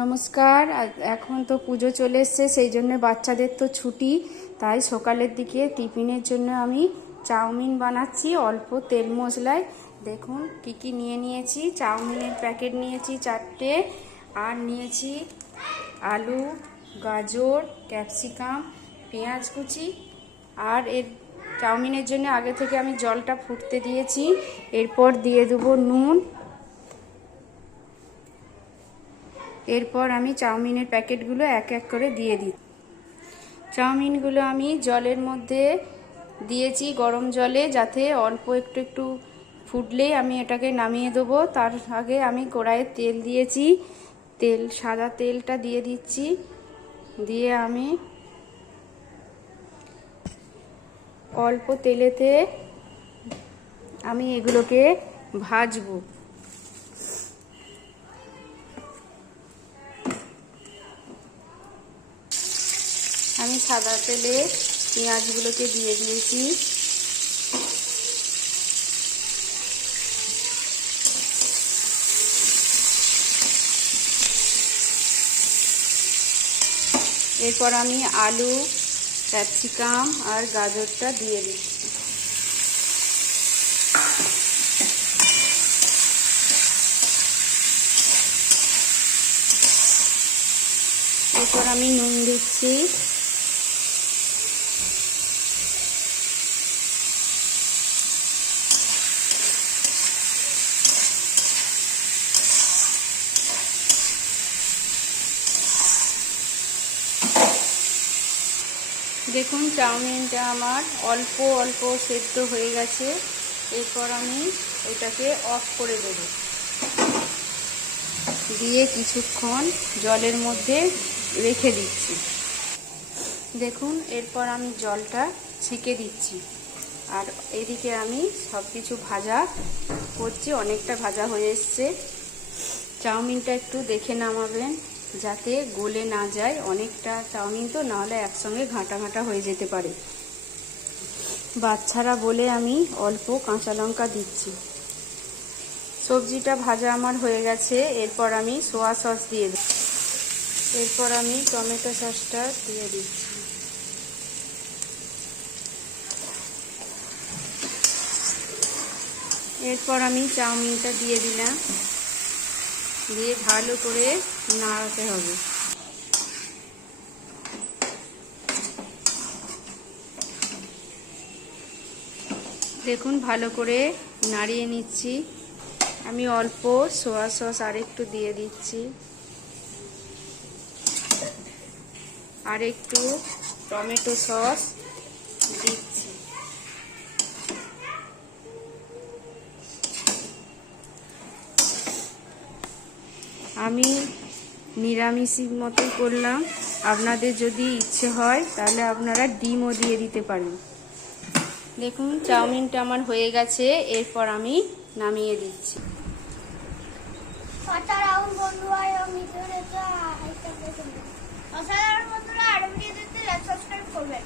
নমস্কার। এখন তো পুজো চলে এসছে, সেই জন্য বাচ্চাদের তো ছুটি, তাই সকালের দিকে টিফিনের জন্য আমি চাউমিন বানাচ্ছি অল্প তেল মশলায়। দেখুন কি কি নিয়ে নিয়েছি। চাউমিনের প্যাকেট নিয়েছি 4টে, আর নিয়েছি আলু, গাজর, ক্যাপসিকাম, পেঁয়াজ কুচি। আর এর চাউমিনের জন্য আগে থেকে আমি জলটা ফুটতে দিয়েছি। এরপর দিয়ে দেবো নুন। এরপর আমি চাউমিনের প্যাকেটগুলো এক এক করে দিয়ে দিই। চাউমিনগুলো আমি জলের মধ্যে দিয়েছি, গরম জলে, যাতে অল্প একটু একটু ফুটলেই আমি এটাকে নামিয়ে দেবো। তার আগে আমি কড়াইয়ে তেল দিয়েছি, সাদা তেলটা দিয়ে দিচ্ছি। দিয়ে আমি অল্প তেলেতে আমি এগুলোকে ভাজবো। আমি সাদা তেলে পেঁয়াজগুলোকে দিয়ে দিয়েছি। এরপর আমি আলু, ক্যাপসিকাম আর গাজরটা দিয়ে দিচ্ছি। এরপর আমি নুন দিচ্ছি। দেখুন চাউমিনটা আমার অল্প অল্প সেদ্ধ হয়ে গেছে। এরপর আমি এটাকে অফ করে দেব, দিয়ে কিছুক্ষণ জলের মধ্যে রেখে দিচ্ছি। দেখুন এরপর আমি জলটা ছেঁকে দিচ্ছি। আর এদিকে আমি সব কিছু ভাজা করছি, অনেকটা ভাজা হয়ে এসছে। চাউমিনটা একটু দেখে নামাবেন যাতে গলে না যায়, অনেকটা চাউমিন তো, নাহলে একসঙ্গে ঘাঁটা ঘাঁটা হয়ে যেতে পারে। বাচ্চারা বলে আমি অল্প কাঁচা লঙ্কা দিচ্ছি। সবজিটা ভাজা আমার হয়ে গেছে। এরপর আমি সোয়া সস দিয়ে দিই। এরপর আমি টমেটো সসটা দিয়ে দিচ্ছি। এরপর আমি চাউমিনটা দিয়ে দিলাম, দিয়ে ভালো করে নাড়াতে হবে। দেখুন ভালো করে নাড়িয়ে নিচ্ছি। আমি অল্প সোয়া সস আরেকটু দিয়ে দিচ্ছি, আর একটু টমেটো সস দিচ্ছি। আমি নিরামিষের মতোই করলাম, আপনাদের যদি ইচ্ছে হয় তাহলে আপনারা ডিমও দিয়ে দিতে পারেন। দেখুন চাউমিনটা আমার হয়ে গেছে। এরপর আমি নামিয়ে দিচ্ছি। অসাধারণ বন্ধুরা আরো ভিডিও দেখতে সাবস্ক্রাইব করবেন।